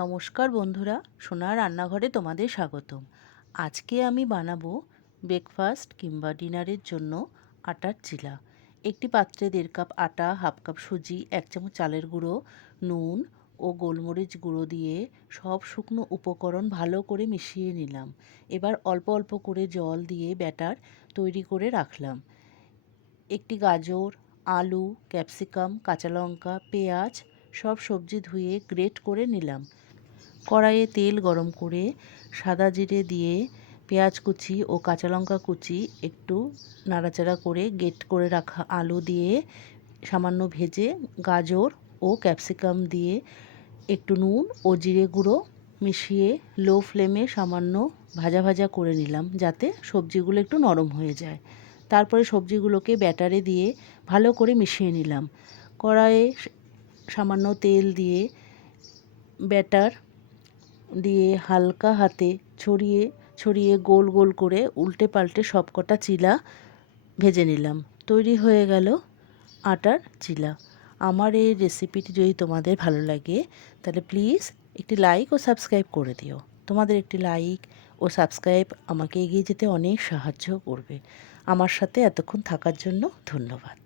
নমস্কার বন্ধুরা, সোনার রান্নাঘরে তোমাদের স্বাগতম। আজকে আমি বানাবো ব্রেকফাস্ট কিংবা ডিনারের জন্য আটার চিলা। একটি পাত্রে 1.5 কাপ আটা, 1/2 কাপ সুজি, 1 চামচ চালের গুঁড়ো, নুন ও গোলমরিচ গুঁড়ো দিয়ে সব শুকনো উপকরণ ভালো করে মিশিয়ে নিলাম। এবার অল্প অল্প করে জল দিয়ে ব্যাটার তৈরি করে রাখলাম। একটি গাজর, আলু, ক্যাপসিকাম, কাঁচা লঙ্কা, পেঁয়াজ সব সবজি ধুয়ে গ্রেট করে নিলাম। কড়াইয়ে তেল গরম করে সাদা জিরে দিয়ে পেঁয়াজ কুচি ও কাঁচা লঙ্কা কুচি একটু নাড়াচাড়া করে গ্রেট করে রাখা আলু দিয়ে সামান্য ভেজে গাজর ও ক্যাপসিকাম দিয়ে একটু নুন ও জিরে গুঁড়ো মিশিয়ে লো ফ্লেমে সামান্য ভাজা ভাজা করে নিলাম, যাতে সবজিগুলো একটু নরম হয়ে যায়। তারপরে সবজিগুলোকে ব্যাটারে দিয়ে ভালো করে মিশিয়ে নিলাম। কড়াইয়ে সামান্য তেল দিয়ে ব্যাটার দিয়ে হালকা হাতে ছড়িয়ে ছড়িয়ে গোল গোল করে উল্টে পাল্টে সবকটা চিলা ভেজে নিলাম। তৈরি হয়ে গেল আটার চিলা। আমার এই রেসিপিটি যদি তোমাদের ভালো লাগে তাহলে প্লিজ একটি লাইক ও সাবস্ক্রাইব করে দিও। তোমাদের একটি লাইক ও সাবস্ক্রাইব আমাকে এগিয়ে যেতে অনেক সাহায্য করবে। আমার সাথে এতক্ষণ থাকার জন্য ধন্যবাদ।